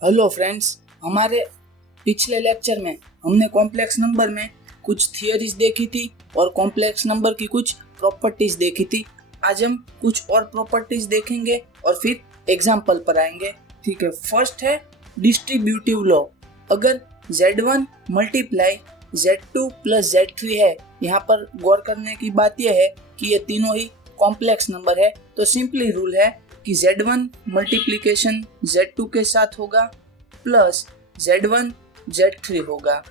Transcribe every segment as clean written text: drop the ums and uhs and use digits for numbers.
Hello friends, हमारे पिछले lecture में हमने कॉम्प्लेक्स नंबर में कुछ थियरीज देखी थी और कॉम्प्लेक्स नंबर की कुछ प्रॉपर्टीज देखी थी। आज हम कुछ और प्रॉपर्टीज देखेंगे और फिर एग्जाम्पल पर आएंगे। ठीक है, फर्स्ट है डिस्ट्रीब्यूटिव लॉ। अगर Z1 multiply Z2 plus Z3 है, यहाँ पर गौर करने की बात यह है कि ये तीनों ही कॉम्प्लेक्स नंबर है, तो सिंपली रूल है कि Z1 मल्टीप्लिकेशन Z2 के साथ होगा प्लस Z1 Z3 होगा।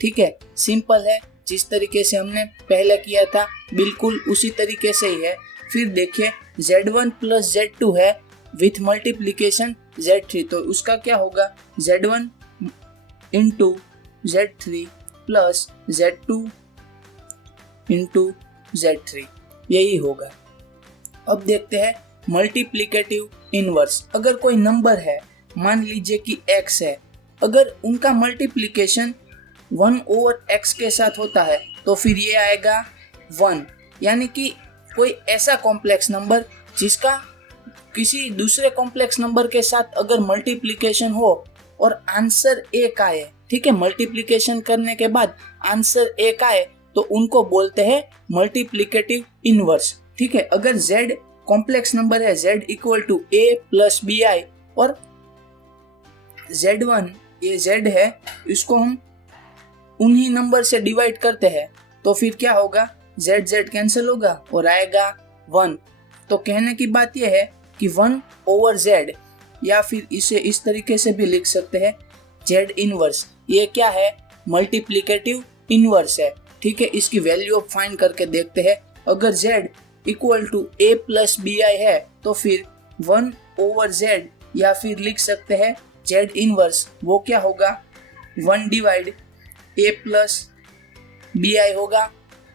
ठीक है, सिंपल है, जिस तरीके से हमने पहले किया था बिल्कुल उसी तरीके से ही है। फिर देखिए Z1 प्लस Z2 है विथ मल्टीप्लिकेशन Z3, तो उसका क्या होगा Z1 into Z3 plus Z2 into Z3, यही होगा। अब देखते हैं मल्टीप्लिकेटिव इनवर्स। अगर कोई नंबर है, मान लीजिए कि x है, अगर उनका मल्टीप्लिकेशन 1 ओवर x के साथ होता है तो फिर ये आएगा 1। यानी कि कोई ऐसा कॉम्प्लेक्स नंबर जिसका किसी दूसरे कॉम्प्लेक्स नंबर के साथ अगर मल्टीप्लिकेशन हो और आंसर एक आए, ठीक है, मल्टीप्लिकेशन करने के बाद आंसर एक आए तो उनको बोलते हैं मल्टीप्लिकेटिव इनवर्स। ठीक है, अगर z कॉम्प्लेक्स नंबर है, z equal to a plus B I, और z1 ये z है, इसको हम उन्हीं नंबर से डिवाइड करते हैं तो फिर क्या होगा, z z कैंसिल होगा और आएगा 1। तो कहने की बात यह है कि 1 ओवर z, या फिर इसे इस तरीके से भी लिख सकते हैं z इनवर्स। ये क्या है, मल्टीप्लिकेटिव इनवर्स है। ठीक है, इसकी वैल्यू अब फाइंड करके देखते हैं। अगर z equal to a plus B I है तो फिर 1 ओवर z, या फिर लिख सकते हैं z इनवर्स, वो क्या होगा 1 divide a plus B I होगा।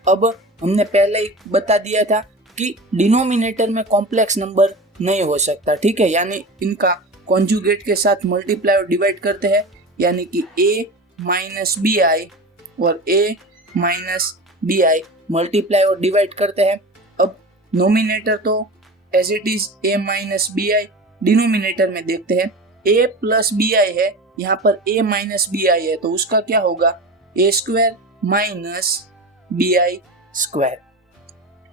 अब हमने पहले ही बता दिया था कि डिनोमिनेटर में कॉम्प्लेक्स नंबर नहीं हो सकता। ठीक है, यानी इनका कॉन्जुगेट के साथ मल्टीप्लाई और डिवाइड करते हैं, यानी कि a माइनस बी आई और a minus B I multiply और डिवाइड करते हैं। अब नोमिनेटर तो as it is a minus B I, denominator में देखते हैं a प्लस बी आई है, यहाँ पर a माइनस बी आई है, तो उसका क्या होगा a square minus B I square.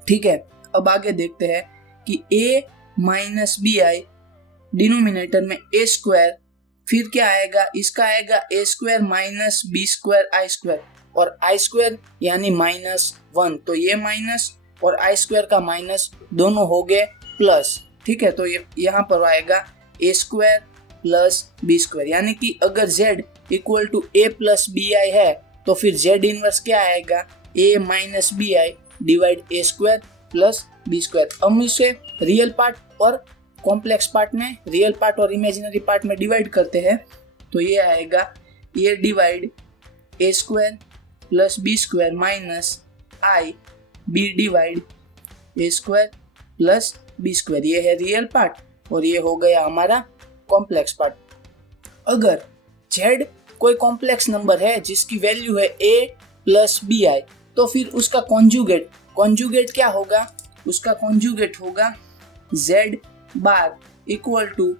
ठीक है, अब आगे देखते हैं कि a minus B I denominator में a स्क्वायर, फिर क्या आएगा, इसका आएगा a square minus B square I square, और आई स्क्वायर यानी -1, तो ये माइनस और आई स्क्वायर का माइनस दोनों हो गए प्लस। ठीक है, तो ये यहाँ पर आएगा a square plus B square, यानी कि अगर z equal to a plus B I है तो फिर z इनवर्स क्या आएगा, a minus B I divide a square plus B square. हम इसे रियल पार्ट और कॉम्प्लेक्स पार्ट में, रियल पार्ट और इमेजिनरी पार्ट में डिवाइड करते हैं, तो ये आएगा a divide a square plus B square minus I B divide a square plus B square. ये है रियल पार्ट और ये हो गया हमारा कॉम्प्लेक्स पार्ट। अगर z कोई कॉम्प्लेक्स नंबर है जिसकी वैल्यू है a प्लस बी आई, तो फिर उसका कॉन्जुगेट क्या होगा, उसका कॉन्जुगेट होगा z bar equal to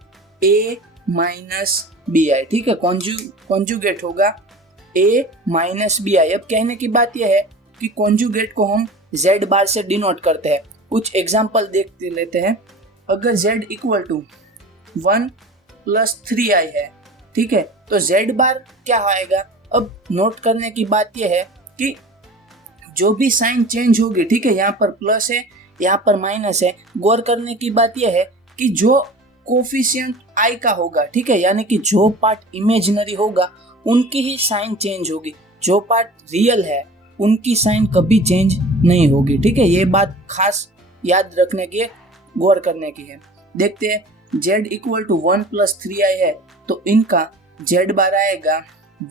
a minus B I. ठीक है, कॉन्जुगेट होगा a माइनस बी आई। अब कहने की बात यह है कि कॉन्जुगेट को हम z बार से डिनोट करते हैं। कुछ एग्जांपल देखते लेते हैं। अगर z equal to 1 plus 3i है, ठीक है, तो z बार क्या आएगा। अब नोट करने की बात यह है कि जो भी साइन चेंज होगी, ठीक है, यहाँ पर प्लस है, यहाँ पर माइनस है, गौर करने की बात यह है कि जो कोफिशिएंट i का होगा, ठीक है, यानी कि जो पार्ट इमेजिनरी होगा उनकी ही साइन चेंज होगी, जो पार्ट रियल है उनकी साइन कभी चेंज नहीं होगी। ठीक है, ये बात खास याद रखने की, गौर करने की है। देखते हैं z equal to 1 plus 3i है, तो इनका z बार आएगा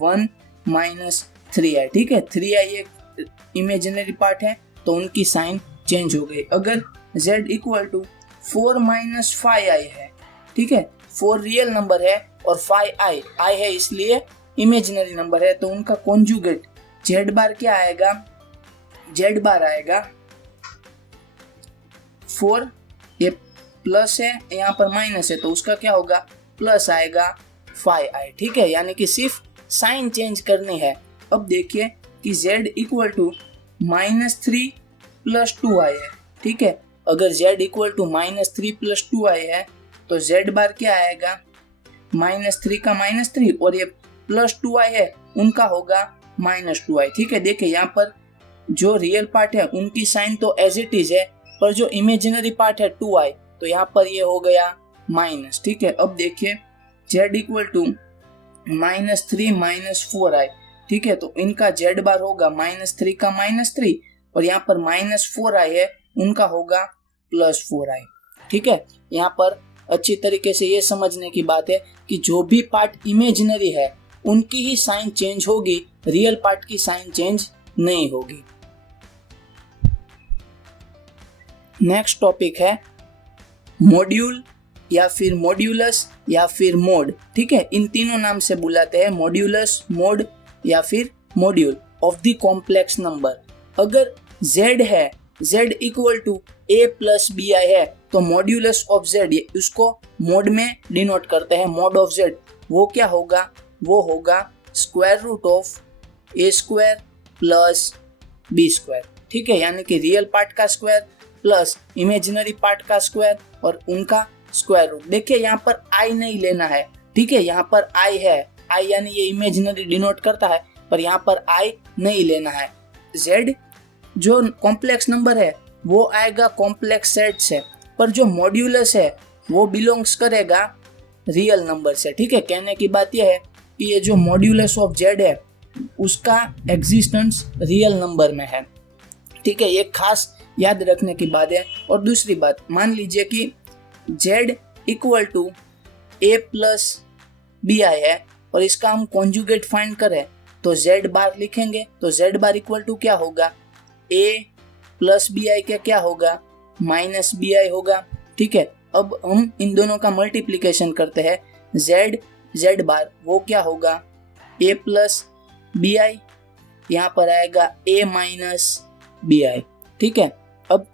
1 माइनस 3i। ठीक है, 3i एक इमेजिनरी पार्ट है तो उनकी साइन चेंज हो गई। अगर z equal to 4 minus 5i है, ठीक है, 4 रियल नंबर है और 5i है इसलिए इमेजिनरी नंबर है, तो उनका कॉन्जुगेट z बार क्या आएगा, z बार आएगा 4, ये प्लस है यहाँ पर माइनस है तो उसका क्या होगा प्लस आएगा 5i, ठीक है, यानी कि सिर्फ साइन चेंज करनी है। अब देखिए कि z इक्वल टू -3 + 2i है, ठीक है। अगर z इक्वल टू -3 + 2i है तो z बार क्या आएगा, -3 का -3 और ये +2i है उनका होगा -2i, ठीक है। देखिए यहाँ पर जो रियल पार्ट है उनकी साइन तो एज इट इज है, पर जो इमेजिनरी पार्ट है 2i तो यहाँ पर ये हो गया माइनस, ठीक है। अब देखिए z इक्वल टू -3 - 4i, ठीक है, तो इनका z बार होगा -3 का -3 और यहाँ पर -4i है उनका होगा +4i, ठीक है। यहाँ पर अच्छी तरीके से ये समझने की बात है कि जो भी पार्ट इमेजिनरी है उनकी ही साइन चेंज होगी, रियल पार्ट की साइन चेंज नहीं होगी। नेक्स्ट टॉपिक है मॉड्यूल या फिर मॉड्यूलस या फिर मोड, ठीक है। इन तीनों नाम से बुलाते हैं, मॉड्यूलस, मोड या फिर module of the complex number. अगर z है, z equal to a + bi है तो मॉड्यूलस ऑफ z, उसको मोड में डिनोट करते हैं, मोड ऑफ z वो क्या होगा, वो होगा √a² + b², ठीक है, यानी कि रियल पार्ट का स्क्वायर प्लस इमेजिनरी पार्ट का स्क्वायर और उनका स्क्वायर रूट। देखिए यहाँ पर i नहीं लेना है, ठीक है, यहाँ पर i है, i यानी ये इमेजिनरी डिनोट करता है, पर यहाँ पर i नहीं लेना है। z जो कॉम्प्लेक्स नंबर है वो आएगा कॉम्प्लेक्स सेट से, पर जो मॉड्यूलस है वो बिलोंग्स करेगा रियल नंबर से, ठीक है। कहने की बात यह है कि ये जो मॉड्यूलस ऑफ z है उसका एग्जिस्टेंस रियल नंबर में है, ठीक है, ये खास याद रखने की बात है। और दूसरी बात, मान लीजिए कि z equal to a + bi है और इसका हम कॉन्जुगेट फाइंड करें तो z बार लिखेंगे, तो z बार इक्वल टू क्या होगा, a + bi का क्या होगा, -bi होगा, ठीक है। अब हम इन दोनों का मल्टीप्लिकेशन करते हैं, z बार वो क्या होगा, a + bi, यहाँ पर आएगा a - bi, ठीक है। अब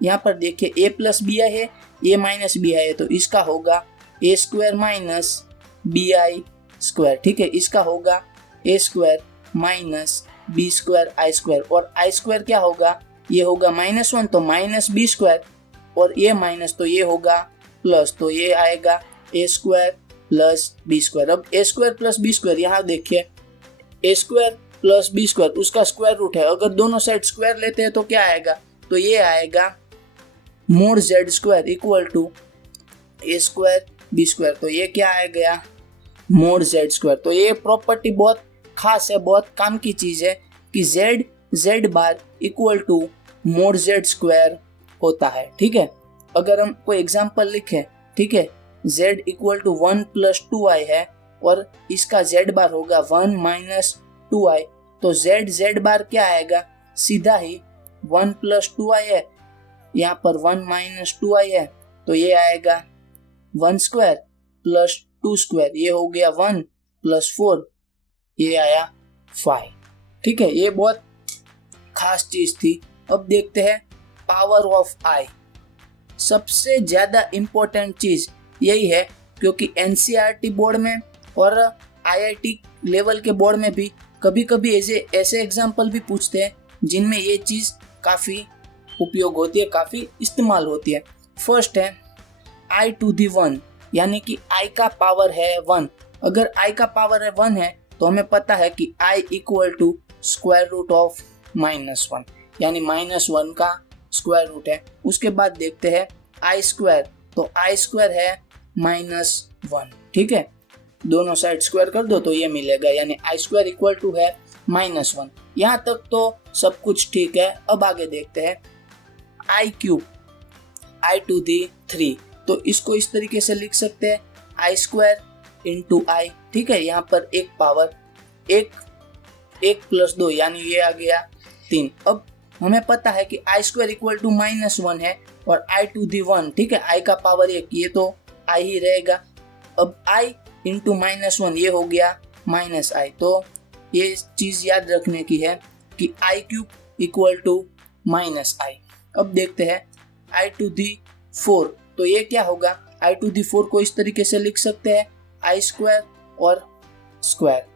यहाँ पर देखिए a + bi है, a - bi है, तो इसका होगा a² - bi², ठीक है, इसका होगा a² - b² i² और i² क्या होगा, ये होगा -1 तो -b² और ये माइनस तो ये होगा प्लस, तो ये आएगा a² + b²। अब a² + b², यहाँ देखिए a² + b² उसका स्क्वायर रूट है, अगर दोनों साइड स्क्वायर लेते हैं तो क्या आएगा, तो ये आएगा mod z² equal to a² b², तो ये क्या आ गया, mod z²। तो ये प्रॉपर्टी बहुत खास है, बहुत काम की चीज है कि z bar equal to mod z² होता है, ठीक है। अगर हम कोई एग्जांपल लिखें, ठीक है, z इक्वल टू 1 + 2i है और इसका z बार होगा 1 - 2i, तो z बार क्या आएगा, सीधा ही 1 + 2i है, यहाँ पर 1 - 2i है, तो ये आएगा 1² + 2², ये हो गया 1 + 4, ये आया 5, ठीक है। ये बहुत खास चीज थी। अब देखते हैं पावर ऑफ i। सबसे ज्यादा इम्पोर्टेंट चीज यही है, क्योंकि एनसीईआरटी बोर्ड में और आईआईटी लेवल के बोर्ड में भी कभी कभी ऐसे एग्जाम्पल भी पूछते हैं जिनमें ये चीज काफी उपयोग होती है, काफी इस्तेमाल होती है। फर्स्ट है i⁻⁴, यानी कि i का पावर है 1। अगर i का पावर है 1 है तो हमें पता है कि i इक्वल टू √(-1), यानी -1 का स्क्वायर रूट है। उसके बाद देखते हैं i², तो i² है -1, ठीक है, दोनों साइड स्क्वायर कर दो तो ये मिलेगा, यानी i² इक्वल टू है -1। यहाँ तक तो सब कुछ ठीक है। अब आगे देखते हैं i³ i⁻3, तो इसको इस तरीके से लिख सकते हैं i² × i, ठीक है, यहाँ पर एक पावर 1 + 2 यानी ये आ गया 3। अब हमें पता है कि i² इक्वल टू -1 है और i⁻1, ठीक है, i का पावर 1, ये तो i ही रहेगा। अब i × -1 ये हो गया -i, तो ये चीज याद रखने की है कि i³ इक्वल टू -i। अब देखते हैं i⁻⁴, तो ये क्या होगा, i⁴ को इस तरीके से लिख सकते हैं i² और स्क्वायर।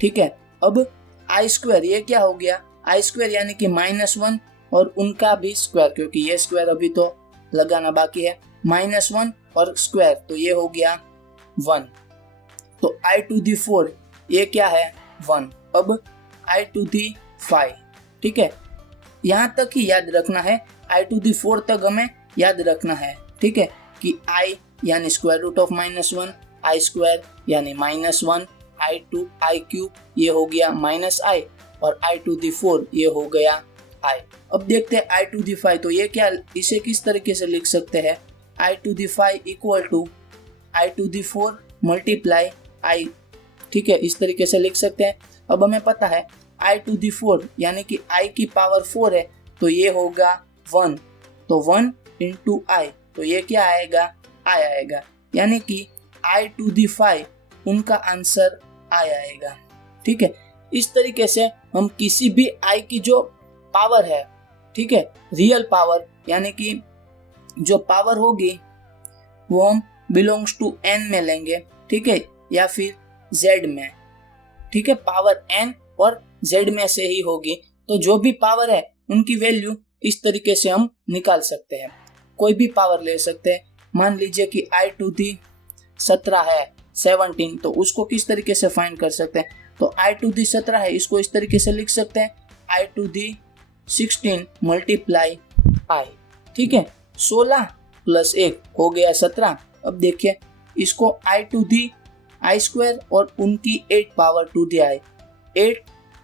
ठीक है, अब i² ये क्या हो गया, i² यानी कि -1 और उनका भी स्क्वायर, क्योंकि ये स्क्वायर अभी तो लगाना बाकी है, -1 और स्क्वायर, तो ये हो गया 1। तो i⁴ ये क्या है 1। अब i⁵, ठीक है, यहाँ तक ही याद रखना है, i⁴ तक हमें याद रखना है। ठीक है, कि i यानी √−1, i² यानी -1, i³ ये हो गया -i और i⁴ ये हो गया i। अब देखते हैं i⁵, तो ये क्या, इसे किस तरीके से लिख सकते हैं, i⁵ equal to i⁴ multiply i। ठीक है, इस तरीके से लिख सकते हैं। अब हमें पता है i⁴ यानी कि i की पावर 4 है, तो ये होगा 1, तो 1 इंटू i, तो ये क्या आएगा, i आएगा, यानी कि i⁵ उनका आंसर i आएगा। ठीक है, इस तरीके से हम किसी भी i की जो पावर है, ठीक है, रियल पावर यानी कि जो पावर होगी वो हम बिलोंग्स टू n में लेंगे। ठीक है, या फिर z में। ठीक है, पावर n और z में से ही होगी, तो जो भी पावर है उनकी वैल्यू इस तरीके से हम निकाल सकते हैं। कोई भी पावर ले सकते हैं, मान लीजिए कि i⁴ है 17, तो उसको किस तरीके से फाइंड कर सकते हैं, तो i⁴ है, इसको इस तरीके से लिख सकते हैं i⁴ मल्टीप्लाई i। ठीक है, 16 + 1 हो गया 17। अब देखिए इसको i² और उनकी 8 पावर टू दी i, 8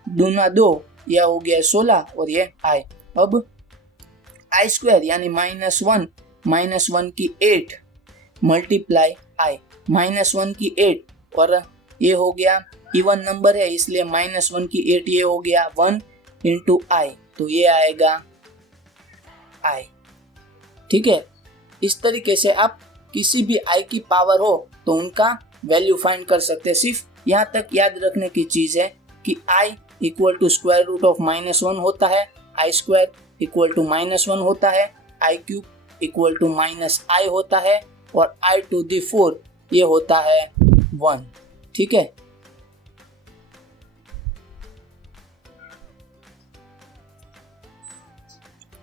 दूना 2, यह हो गया 16 और ये i। अब i² यानी -1 की 8 मल्टीप्लाई i, -1 की 8 और ये हो गया इवन नंबर है, इसलिए -1 की 8 ये हो गया 1 इंटू i, तो ये आएगा i। ठीक है, इस तरीके से आप किसी भी i की पावर हो तो उनका वैल्यू फाइंड कर सकते हैं। सिर्फ यहाँ तक याद रखने की चीज है कि i इक्वल टू √−1 होता है, i² इक्वल टू -1 होता है, i³ इक्वल टू -i होता है और i⁴ ये होता है 1। ठीक है,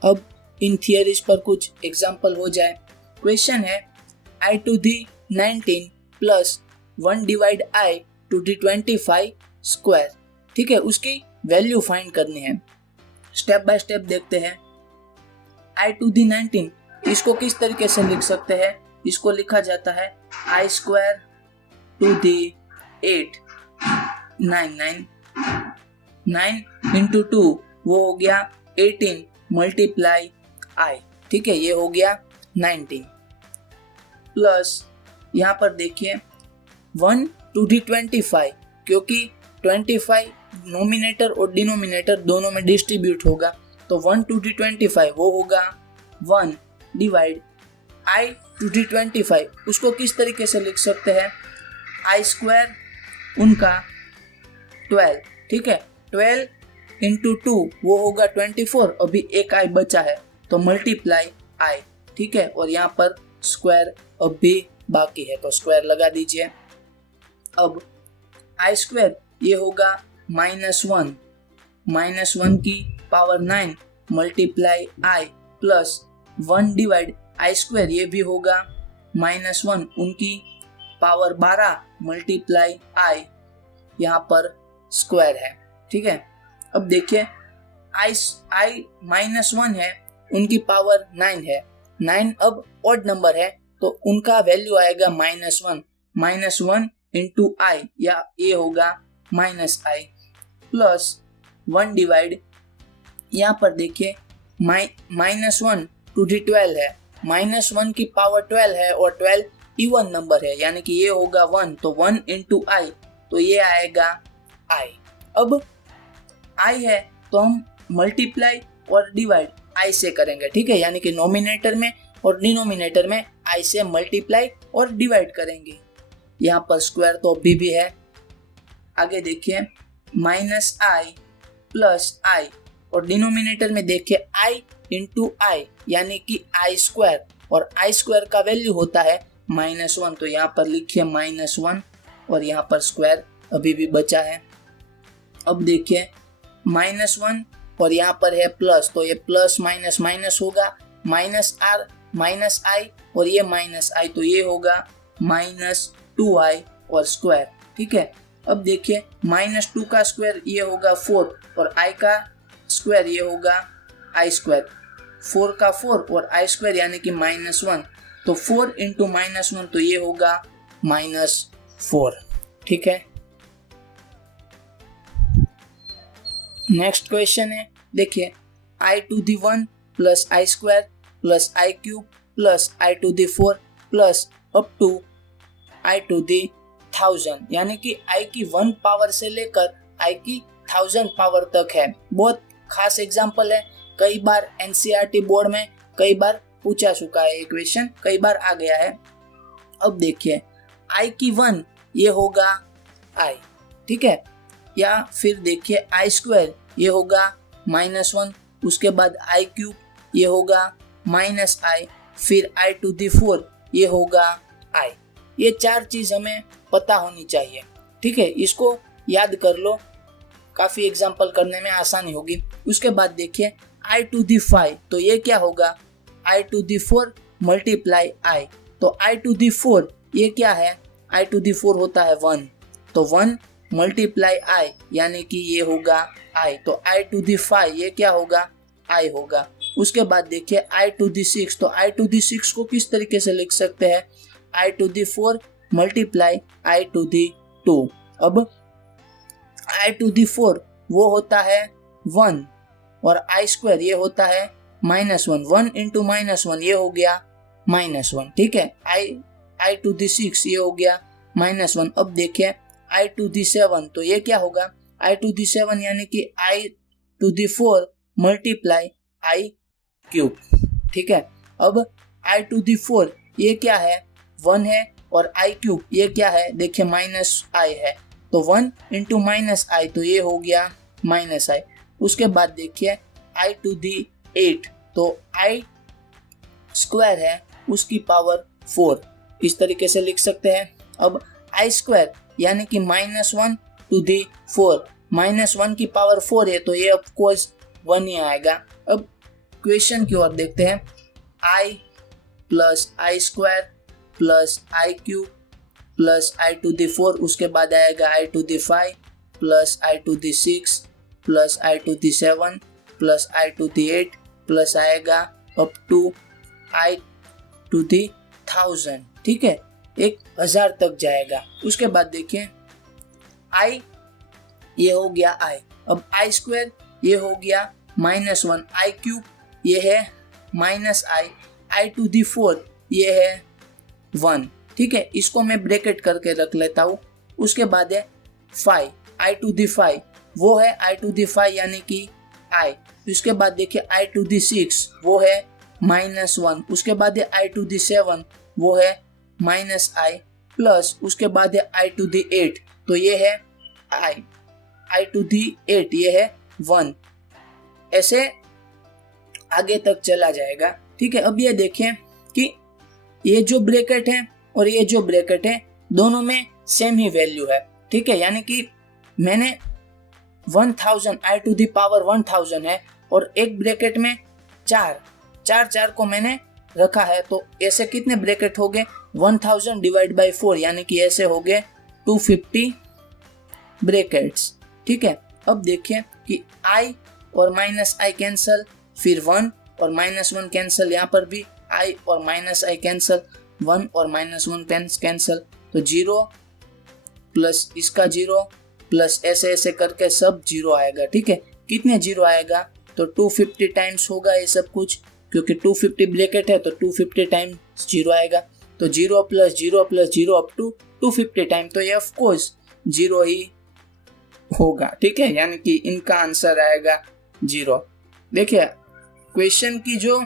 अब इन थियरीज पर कुछ एग्जाम्पल हो जाए। क्वेश्चन है i⁴ plus 1 divide i⁴ square. ठीक है, उसकी वैल्यू फाइंड करनी है। स्टेप बाय स्टेप देखते हैं। i⁴ इसको किस तरीके से लिख सकते हैं, इसको लिखा जाता है i² टू दी 8, 9 इंटू 2 वो हो गया 18 मल्टीप्लाई i। ठीक है, ये हो गया 19 प्लस यहाँ पर देखिए 1⁴, क्योंकि 25 नोमिनेटर और डिनोमिनेटर दोनों में डिस्ट्रीब्यूट होगा, तो 1⁴ वो होगा 1 डिवाइड i⁴, उसको किस तरीके से लिख सकते हैं, i² उनका 12। ठीक है, 12 इंटू 2 वो होगा 24, अभी एक i बचा है तो मल्टीप्लाई i। ठीक है, और यहाँ पर स्क्वायर अभी बाकी है तो स्क्वायर लगा दीजिए। अब i² ये होगा -1 की power 9 multiply i plus 1 divide i² ये भी होगा -1 उनकी पावर 12 मल्टीप्लाई i, यहाँ पर स्क्वायर है। ठीक है, अब देखिए i -1 है, उनकी पावर 9 है, 9 अब ऑड नंबर है तो उनका वैल्यू आएगा -1 इंटू i, या ये होगा -i प्लस 1 डिवाइड, यहाँ पर देखिए -1⁴ है, -1 की पावर 12 है और 12 इवन नंबर है, यानी कि ये होगा 1, तो 1 इंटू i, तो ये आएगा i। अब i है तो हम मल्टीप्लाई और डिवाइड i से करेंगे। ठीक है, यानी कि नोमिनेटर में और डिनोमिनेटर में i से मल्टीप्लाई और डिवाइड करेंगे। यहाँ पर स्क्वायर तो अभी भी है। आगे देखिए -i प्लस i और डिनोमिनेटर में देखिए i इंटू i, यानी कि i² और i² का वैल्यू होता है -1, तो यहाँ पर लिखिए -1 और यहाँ पर स्क्वायर अभी भी बचा है। अब देखिए -1 और यहाँ पर है प्लस, तो ये प्लस माइनस माइनस होगा, -r -i और ये -i, तो ये होगा -2i और स्क्वायर। ठीक है, अब देखिए -2 का स्क्वायर ये होगा 4 और i का स्क्वायर ये होगा i स्क्वायर, 4 का 4 और i स्क्वायर यानी कि -1, तो 4 इंटू -1 तो ये होगा -4। ठीक है, नेक्स्ट क्वेश्चन है, देखिए i to the 1 plus i square plus i cube plus i to the 4 plus up to i to the 1000, यानी कि i की 1 पावर से लेकर i की 1000 पावर तक है। बहुत खास एग्जांपल है, कई बार एनसीईआरटी बोर्ड में कई बार पूछा चुका है, इक्वेशन कई बार आ गया है। अब देखिए i की 1 ये होगा i, ठीक है, या फिर देखिए i स्क्वायर ये होगा -1, उसके बाद i क्यूब ये होगा -i, फिर i टू दी 4 ये होगा i। ये 4 चीज हमें पता होनी चाहिए। ठीक है, इसको याद कर लो, काफी एग्जांपल करने में आसानी होगी। उसके बाद देखिए i टू दी 5, तो ये क्या होगा, i to the 4 multiply i, तो i टू दी 4 ये क्या है, i टू दी 4 होता है 1, तो 1 मल्टीप्लाई i यानी कि ये होगा i, तो i टू दी 5 ये क्या होगा, i होगा। उसके बाद देखिए i टू दी 6, तो i टू दी 6 को किस तरीके से लिख सकते हैं, i to the 4 multiply i to the 2। अब i टू दी 4 वो होता है 1 और i स्क्वायर ये होता है -1, 1 इंटू -1 ये हो गया -1। ठीक है, i टू दी 6 ये हो गया -1। अब देखिए i टू दी 7, तो ये क्या होगा, i टू दी 7 यानी कि i to the 4 multiply i cube. ठीक है, अब i टू दी 4 ये क्या है, 1 है, और i क्यूब ये क्या है, देखिए -i है, तो 1 इंटू -i तो ये हो गया -i। उसके बाद देखिए i टू दी 8, तो i स्क्वायर है उसकी पावर 4, इस तरीके से लिख सकते हैं। अब i स्क्वायर यानी कि -1 टू दी 4, -1 की पावर 4 है, तो ये ऑफ कोर्स 1 ही आएगा। अब क्वेश्चन की ओर देखते हैं, i plus i square plus i cube plus i to the 4, उसके बाद आएगा i to the 5 plus i to the 6 plus i to the 7 plus i to the 8 plus आएगा up to i to the 1000। ठीक है, 1000 तक जाएगा। उसके बाद देखिए i ये हो गया i, अब i स्क्वायर ये हो गया -1, i क्यूब ये है -i, i टू दी 4 ये है 1। ठीक है, इसको मैं ब्रैकेट करके रख लेता हूँ। उसके बाद है 5, i टू दी 5 वो है i टू दी 5 यानी कि i। उसके बाद देखिए i टू दी 6 वो है -1, उसके बाद है i टू दी 7 वो है -i, प्लस उसके बाद है i टू दी 8, तो ये है i टू दी 8 ये है 1, ऐसे आगे तक चला जाएगा। ठीक है, अब ये देखें कि ये जो ब्रैकेट है और ये जो ब्रैकेट है दोनों में सेम ही वैल्यू है। ठीक है, यानी कि मैंने 1000 i टू दी पावर 1000 है और एक ब्रैकेट में 4 को मैंने रखा है, तो ऐसे कितने ब्रैकेट हो गए, 1000 डिवाइड बाई 4 यानी कि ऐसे हो गए 250 ब्रैकेट्स। ठीक है, अब देखिए कि i और -i कैंसल, फिर 1 और -1 कैंसल, यहाँ पर भी i और -i कैंसल, 1 और -1 कैंसल, तो 0 प्लस इसका 0 प्लस ऐसे ऐसे करके सब 0 आएगा। ठीक है, कितने 0 आएगा, तो 250 टाइम्स होगा ये सब कुछ, क्योंकि 250 ब्रैकेट है तो 250 टाइम्स 0 आएगा, तो 0 plus 0 plus 0 up to 250 time, तो ये ऑफ कोर्स 0 ही होगा। ठीक है, यानी कि इनका आंसर आएगा 0। देखिए क्वेश्चन की जो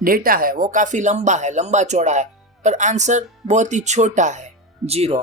डेटा है वो काफी लंबा चौड़ा है, पर आंसर बहुत ही छोटा है, 0।